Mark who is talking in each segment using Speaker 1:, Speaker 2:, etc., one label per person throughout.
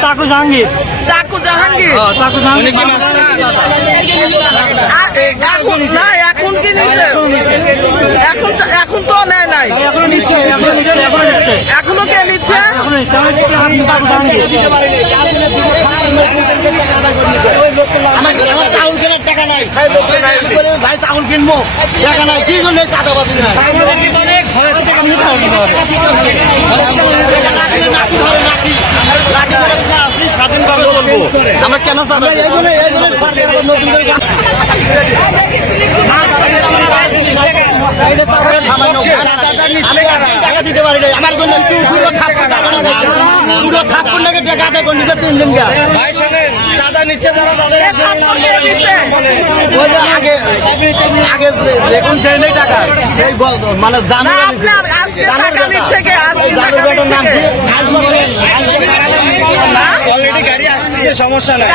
Speaker 1: চাকু জাহাঙ্গীর।
Speaker 2: চাকু জাহাঙ্গীর?
Speaker 1: হ্যাঁ, চাকু জাহাঙ্গীর।
Speaker 3: মাছ
Speaker 2: আর এ- এখন কি নিচ্ছে এখন তো এখন তো নেয় নাই। এখনও কে নিচ্ছে?
Speaker 4: টাকা নাই। ভাই চাউল কিনবো। টাকা নাই। কি জন্য নাই
Speaker 1: আমাদের কি বলে ঘরে থেকে আমি খাওয়া দিতে হবে স্বাধীনভাবে বলব আমরা কেন চাঁদা
Speaker 4: আমরা এই জন্য এই জন্য সরকার আবার নতুন করে কাজ- আমি টাকা দিতে পারি আমার জন্য পুরো পুরো থাপ্পড় লেগে টাকা আদায় করে নিতে তিন দিন
Speaker 3: চাঁদা নিচ্ছে যারা তাদের
Speaker 4: আগে আগে দেখুন দেয় টাকা সেই মানে
Speaker 2: না
Speaker 4: জানুয়ারি
Speaker 2: আপনার আজকে টাকা নিচ্ছে কে? আজকে টাকা নিচ্ছে কে? হ্যাঁ?
Speaker 3: অলরেডি গাড়ি আসছে সমস্যা নাই।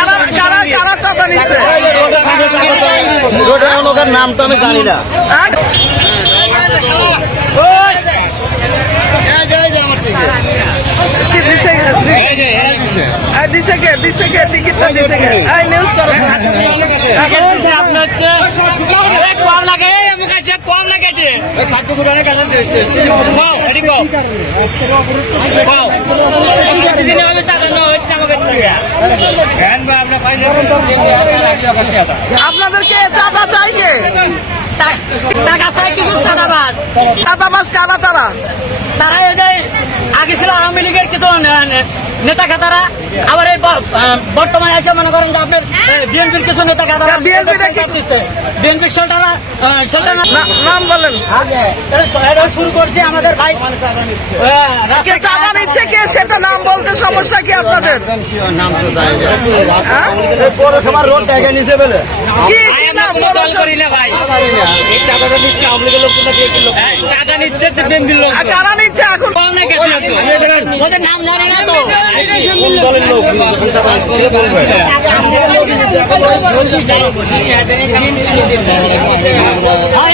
Speaker 2: নিচ্ছে।
Speaker 4: লোকের নাম তো আমি জানি না।
Speaker 2: হ্যাঁ? কি দিছে? আর দিছে আপনাদেরকে চাঁদা চাই কে?
Speaker 5: টাকা চাই কিছু চাঁদাবাজ।
Speaker 2: চাঁদাবাজ কারা তারা?
Speaker 5: তারা যে আগে ছিল আওয়ামী লীগের নে- নেতা খাতারা আবার এই বর্তমানে এসে মনে করেন যে আপনার বিএনপির কিছু নেতা খাতারা বিএনপির শেল্টারা শেল্টার
Speaker 2: নাম বলেন।
Speaker 5: শুরু করছে আমাদের ভাই আহ,
Speaker 2: কে নিচ্ছে কে সেটা নাম বলতে সমস্যা কি আপনাদের?
Speaker 4: নাম তো
Speaker 2: হ্যাঁ?
Speaker 4: এই পৌরসভার রোড টাকা নিছে বলে।
Speaker 2: কি? কি নাম বলো
Speaker 4: জানি না এই টাকাটা নিচ্ছে আওয়ামী লীগের লোক না বিএনপির লোক।
Speaker 2: আর নিচ্ছে এখন?
Speaker 5: ওদের নাম জানি না তো।
Speaker 4: কোন দলের লোক?
Speaker 5: হয়,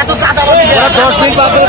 Speaker 4: এত সাদা ওরা দশ দিন পাবে